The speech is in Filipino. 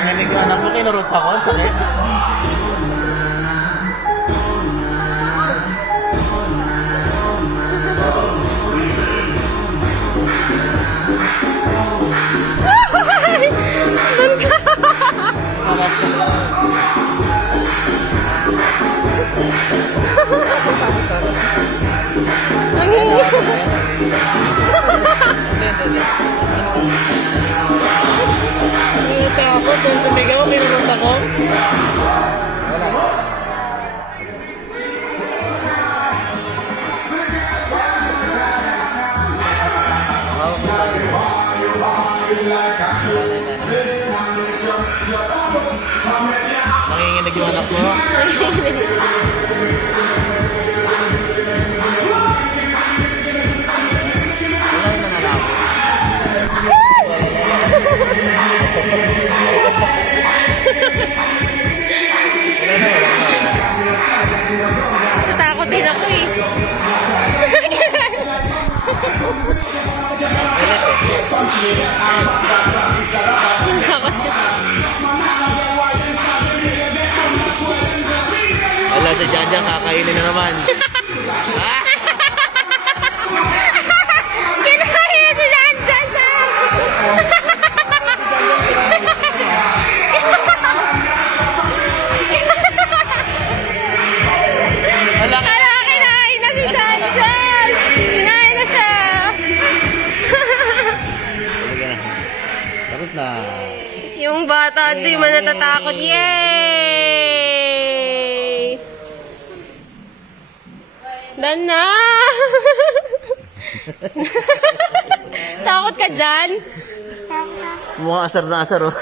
Nanginig yung anak ko, kinurot ako. Sakit. Harap ko lang. Nangingi. Kinurot ako. Kung sumigaw, kinurot ako. Wala. Nanginginig yung anak mo. Wala yung mga anak. Natakot din ako eh. Natakot. Wala si Janjan, kakainin na naman. Ah! Kinain na si Janjan, Sam! Wala ka. Hala, kinain na si Janjan! Kinain na siya! Tapos na. Yung bata, di man natatakot. Yay! Done na! Takot ka dyan? Mukhang asar na asar oh.